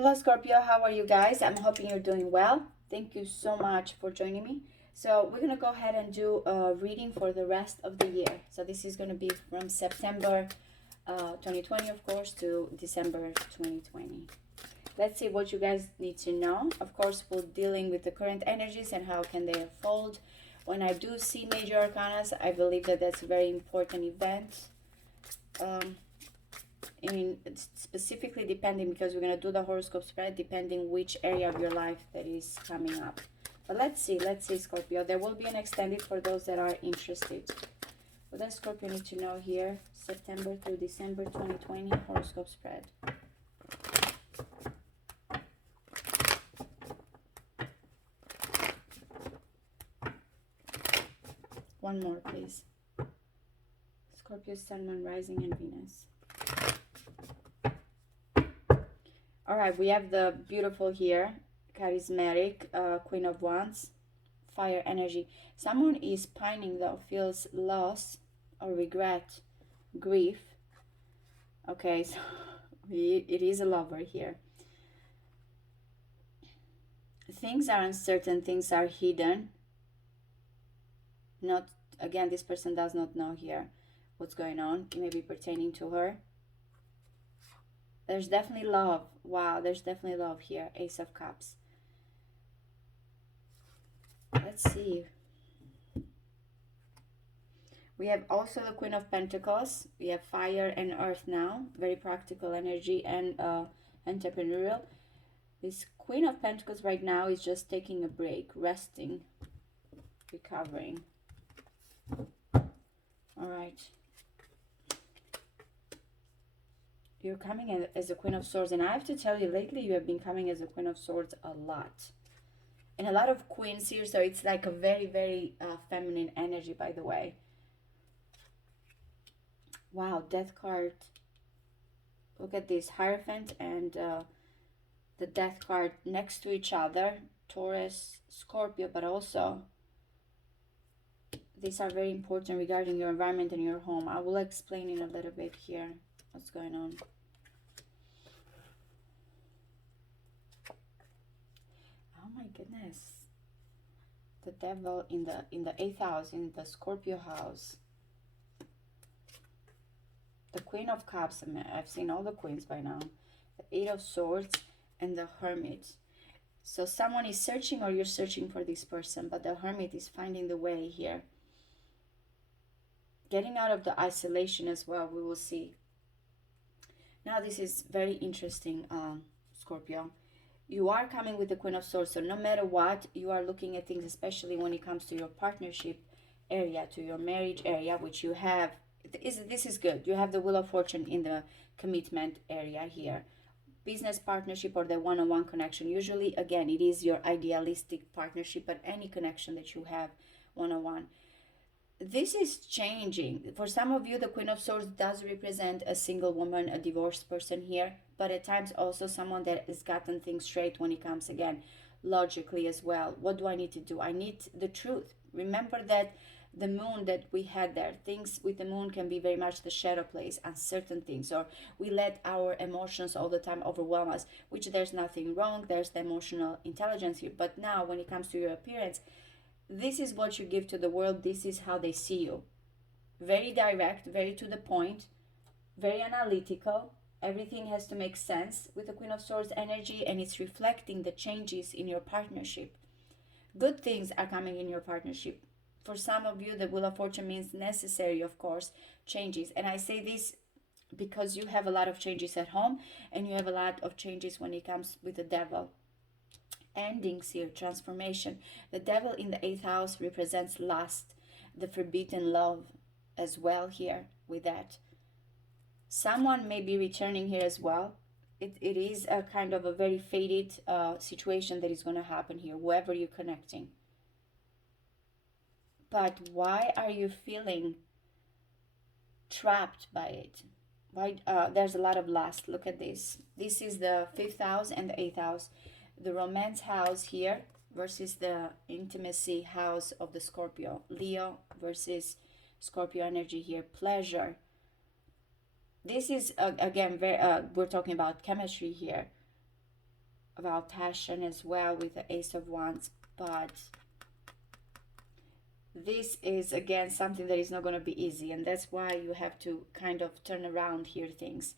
Hello, Scorpio. How are you guys? I'm hoping you're doing well. Thank you so much for joining me. So, we're going to go ahead and do a reading for the rest of the year. So, this is going to be from September 2020, of course, to December 2020. Let's see what you guys need to know. Of course, we're dealing with the current energies and how can they unfold. When I do see major arcana, I believe that that's a very important event. I mean, it's specifically depending, because we're going to do the horoscope spread depending which area of your life that is coming up. But let's see, Scorpio. There will be an extended for those that are interested. What does Scorpio need to know here? September through December 2020 horoscope spread. One more, please. Scorpio, Sun, Moon, Rising, and Venus. All right, we have the beautiful here, charismatic Queen of Wands, fire energy. Someone is pining though, feels loss or regret, grief. Okay, so it is a lover here. Things are uncertain, things are hidden. Not, again, this person does not know here what's going on. It may be pertaining to her. There's definitely love. Wow, there's definitely love here. Ace of Cups. Let's see. We have also the Queen of Pentacles. We have fire and earth now. Very practical energy and entrepreneurial. This Queen of Pentacles right now is just taking a break, resting, recovering. All right. You're coming as a Queen of Swords, and I have to tell you, lately you have been coming as a Queen of Swords a lot. And a lot of queens here, so it's like a very, very feminine energy, by the way. Wow, Death card. Look at this, Hierophant and the Death card next to each other. Taurus, Scorpio, but also these are very important regarding your environment and your home. I will explain in a little bit here what's going on. Oh my goodness. The Devil in the 8th house, in the Scorpio house. The Queen of Cups. I mean, I've seen all the queens by now. The 8 of Swords and the Hermit. So someone is searching, or you're searching for this person, but the Hermit is finding the way here. Getting out of the isolation as well, we will see. Now this is very interesting, Scorpio. You are coming with the Queen of Swords, so no matter what, you are looking at things, especially when it comes to your partnership area, to your marriage area, which you have. This is good. You have the Wheel of Fortune in the commitment area here. Business partnership or the one-on-one connection. Usually, again, it is your idealistic partnership, but any connection that you have one-on-one. This is changing. For some of you, the Queen of Swords does represent a single woman, a divorced person here, but at times also someone that has gotten things straight when it comes, again, logically as well. What do I need to do? I need the truth. Remember that the moon that we had there, things with the moon can be very much the shadow place, uncertain things, or we let our emotions all the time overwhelm us, which there's nothing wrong. There's the emotional intelligence here. But now when it comes to your appearance, this is what you give to the world. This is how they see you. Very direct, very to the point, very analytical. Everything has to make sense with the Queen of Swords energy, and it's reflecting the changes in your partnership. Good things are coming in your partnership. For some of you, the Wheel of Fortune means necessary, of course, changes. And I say this because you have a lot of changes at home, and you have a lot of changes when it comes with the Devil. Endings here, transformation. The Devil in the 8th house represents lust, the forbidden love as well here with that. Someone may be returning here as well. It is a kind of a very faded situation that is going to happen here, whoever you're connecting. But why are you feeling trapped by it? Why? There's a lot of lust. Look at this. This is the 5th house and the 8th house. The romance house here versus the intimacy house of the Scorpio. Leo versus Scorpio energy here. Pleasure. This is, again, we're talking about chemistry here. about passion as well with the Ace of Wands, but this is again something that is not going to be easy, and that's why you have to kind of turn around here things,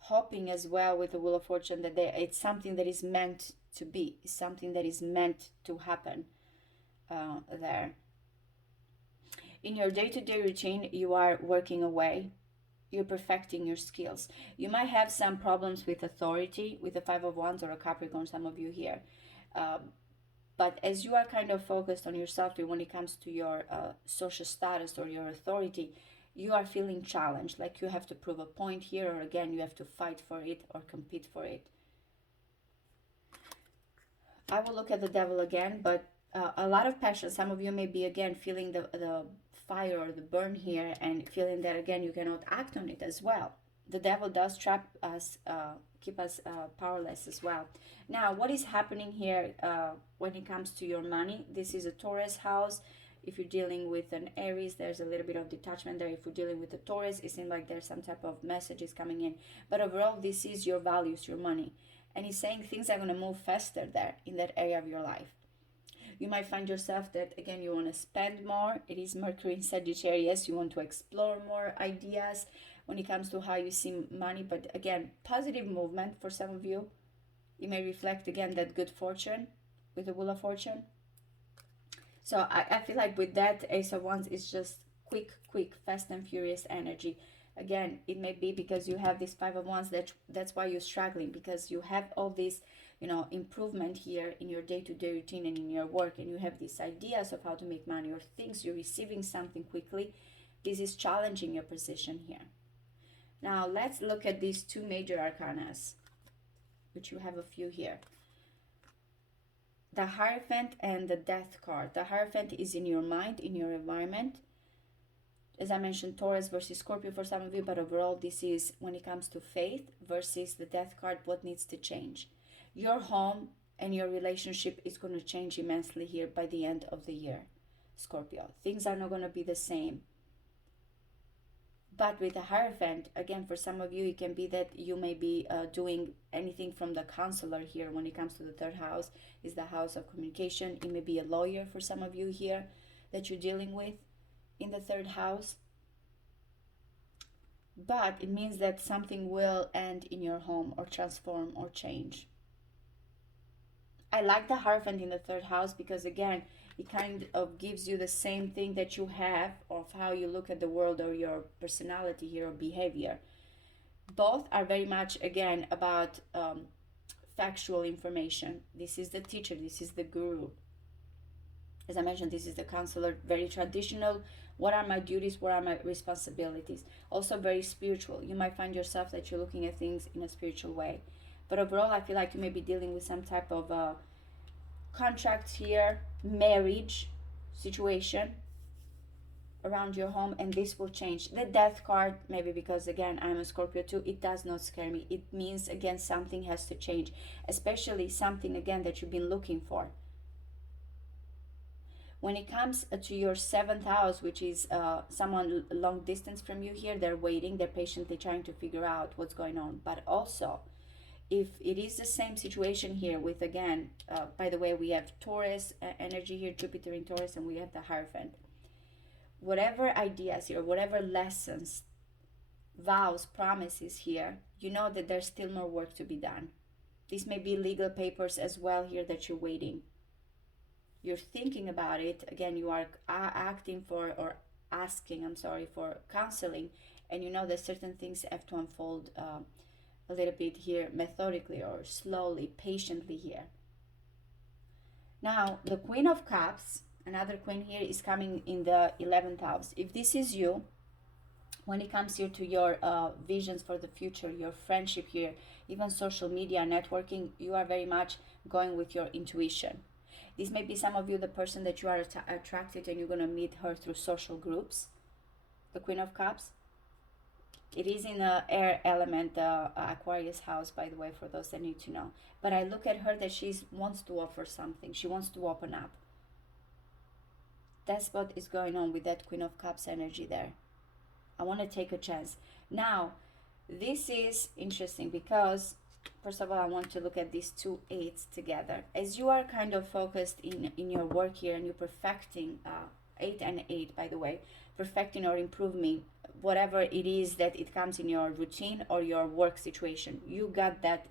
hoping as well with the Wheel of Fortune that it's something that is meant to be, something that is meant to happen there. In your day-to-day routine, you are working away, you're perfecting your skills. You might have some problems with authority with the Five of Wands or a Capricorn, some of you here. But as you are kind of focused on yourself when it comes to your social status or your authority, you are feeling challenged, like you have to prove a point here, or again, you have to fight for it or compete for it. I will look at the Devil again, but a lot of passion. Some of you may be again feeling the fire or the burn here and feeling that again you cannot act on it as well. The Devil does trap us, keep us powerless as well. Now, what is happening here when it comes to your money? This is a Taurus house. If you're dealing with an Aries, there's a little bit of detachment there. If you're dealing with a Taurus, it seems like there's some type of messages coming in. But overall, this is your values, your money. And he's saying things are going to move faster there in that area of your life. You might find yourself that, again, you want to spend more. It is Mercury in Sagittarius. You want to explore more ideas when it comes to how you see money. But again, positive movement for some of you. It may reflect, again, that good fortune with the Wheel of Fortune. So I feel like with that Ace of Wands, it's just quick, fast and furious energy. Again, it may be because you have this Five of Wands, that's why you're struggling, because you have all this, improvement here in your day-to-day routine and in your work, and you have these ideas of how to make money or things, you're receiving something quickly. This is challenging your position here. Now, let's look at these two major arcanas, which you have a few here. The Hierophant and the Death card. The Hierophant is in your mind, in your environment. As I mentioned, Taurus versus Scorpio for some of you, but overall this is when it comes to faith versus the Death card, what needs to change. Your home and your relationship is going to change immensely here by the end of the year, Scorpio. Things are not going to be the same. But with the Hierophant, again, for some of you, it can be that you may be doing anything from the counselor here when it comes to the third house, is the house of communication. It may be a lawyer for some of you here that you're dealing with in the third house. But it means that something will end in your home or transform or change. I like the Hierophant in the third house because, again, it kind of gives you the same thing that you have of how you look at the world or your personality here or behavior. Both are very much, again, about factual information. This is the teacher, this is the guru. As I mentioned, this is the counselor, very traditional. What are my duties? What are my responsibilities? Also very spiritual. You might find yourself that you're looking at things in a spiritual way. But overall, I feel like you may be dealing with some type of contract here, marriage situation around your home, and this will change. The Death card, maybe because, again, I'm a Scorpio too, it does not scare me. It means, again, something has to change, especially something, again, that you've been looking for. When it comes to your 7th house, which is someone long distance from you here, they're waiting, they're patiently trying to figure out what's going on. But also, if it is the same situation here with, again, by the way, we have Taurus energy here, Jupiter in Taurus, and we have the Hierophant. Whatever ideas here, whatever lessons, vows, promises here, you know that there's still more work to be done. This may be legal papers as well here that you're waiting. You're thinking about it. Again, you are asking for counseling, and you know that certain things have to unfold a little bit here methodically or slowly, patiently here. Now, the Queen of Cups, another queen here, is coming in the 11th house. If this is you, when it comes here to your visions for the future, your friendship here, even social media, networking, you are very much going with your intuition. This may be some of you, the person that you are attracted, and you're going to meet her through social groups. The Queen of Cups. It is in the air element, the Aquarius house, by the way, for those that need to know. But I look at her that she wants to offer something. She wants to open up. That's what is going on with that Queen of Cups energy there. I want to take a chance. Now, this is interesting because First of all, I want to look at these two eights together. As you are kind of focused in your work here and you're perfecting, 8 and 8, by the way, perfecting or improving whatever it is that it comes in your routine or your work situation. You got that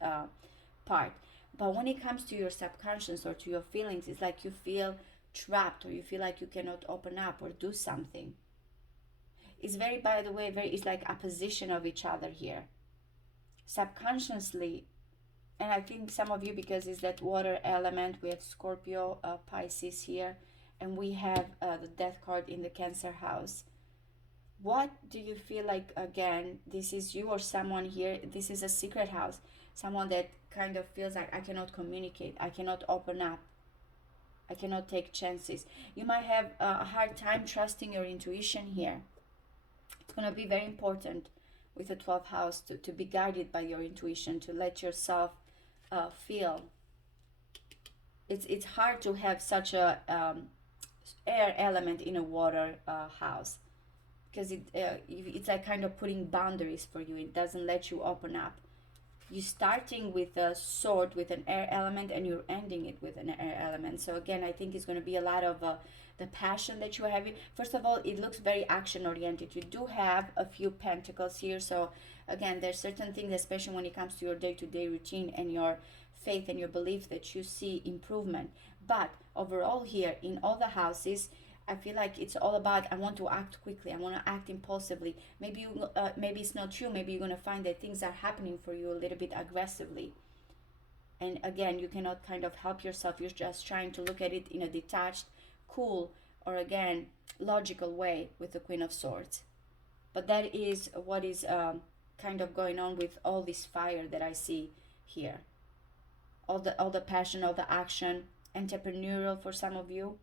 part. But when it comes to your subconscious or to your feelings, it's like you feel trapped or you feel like you cannot open up or do something. It's very, by the way, it's like opposition of each other here. Subconsciously, and I think some of you, because it's that water element, we have Scorpio, Pisces here, and we have the death card in the Cancer house. What do you feel like, again, this is you or someone here, this is a secret house, someone that kind of feels like I cannot communicate, I cannot open up, I cannot take chances. You might have a hard time trusting your intuition here. It's going to be very important with the 12th house to be guided by your intuition, to let yourself feel. It's hard to have such a air element in a water house, because it's like kind of putting boundaries for you. It doesn't let you open up. You're starting with a sword with an air element and you're ending it with an air element. So again, I think it's going to be a lot of the passion that you are having. First of all, it looks very action oriented. You do have a few pentacles here. So again, there's certain things, especially when it comes to your day-to-day routine and your faith and your belief, that you see improvement. But overall here in all the houses, I feel like it's all about, I want to act quickly, I want to act impulsively. Maybe maybe it's not true. Maybe you're going to find that things are happening for you a little bit aggressively. And again, you cannot kind of help yourself. You're just trying to look at it in a detached, cool, or again, logical way with the Queen of Swords. But that is what is kind of going on with all this fire that I see here. All the passion, all the action, entrepreneurial for some of you.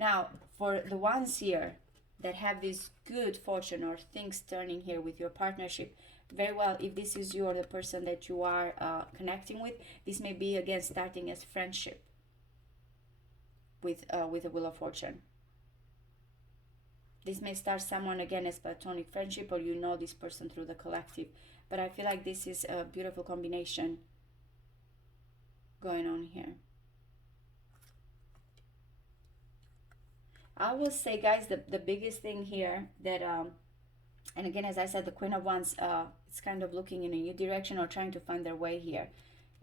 Now, for the ones here that have this good fortune or things turning here with your partnership, very well, if this is you or the person that you are connecting with, this may be, again, starting as friendship with the Wheel of Fortune. This may start someone, again, as platonic friendship, or you know this person through the collective. But I feel like this is a beautiful combination going on here. I will say, guys, the biggest thing here that, and again, as I said, the Queen of Wands, it's kind of looking in a new direction or trying to find their way here.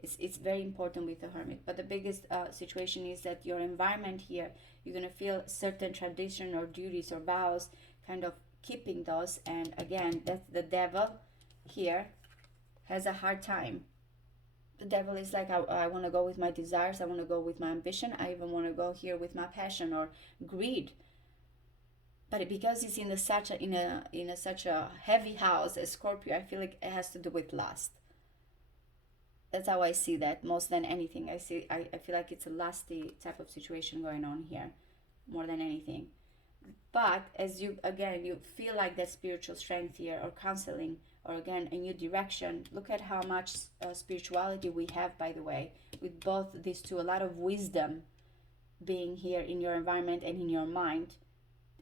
It's very important with the Hermit. But the biggest situation is that your environment here, you're going to feel certain tradition or duties or vows, kind of keeping those. And again, that's the Devil here has a hard time. The Devil is like, I want to go with my desires, I want to go with my ambition, I even want to go here with my passion or greed. But because it's in such a heavy house as Scorpio, I feel like it has to do with lust. That's how I see that most than anything. I feel like it's a lusty type of situation going on here more than anything. But as you feel like that spiritual strength here, or counseling, or again a new direction. Look at how much spirituality we have, by the way, with both these two. A lot of wisdom being here in your environment and in your mind.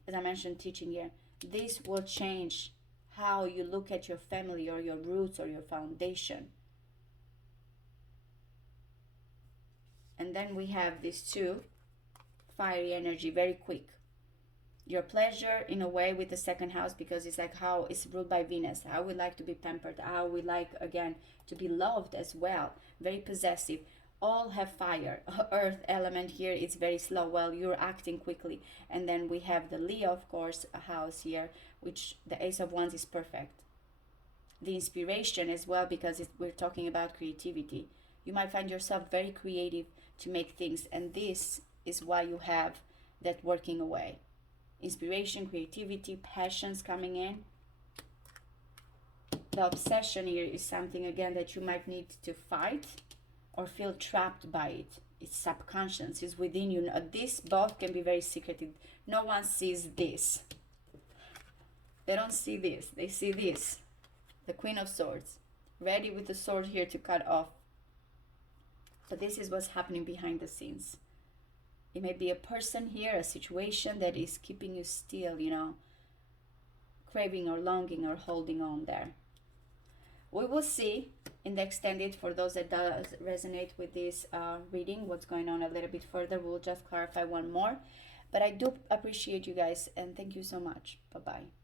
As I mentioned, teaching here, this will change how you look at your family or your roots or your foundation. And then we have these two, fiery energy, very quick. Your pleasure in a way with the second house, because it's like how it's ruled by Venus. How we like to be pampered, how we like, again, to be loved as well. Very possessive. All have fire. Earth element here, it's very slow. Well, you're acting quickly. And then we have the Leo, of course, house here, which the Ace of Wands is perfect. The inspiration as well, because we're talking about creativity. You might find yourself very creative to make things, and this is why you have that working away. Inspiration, creativity, passions coming in. The obsession here is something, again, that you might need to fight or feel trapped by it. It's subconscious, it's within you. This both can be very secretive. No one sees this. They don't see this. They see this. The Queen of Swords. Ready with the sword here to cut off. But this is what's happening behind the scenes. It may be a person here, a situation that is keeping you still, craving or longing or holding on there. We will see in the extended, for those that does resonate with this reading, what's going on a little bit further. We'll just clarify one more. But I do appreciate you guys, and thank you so much. Bye-bye.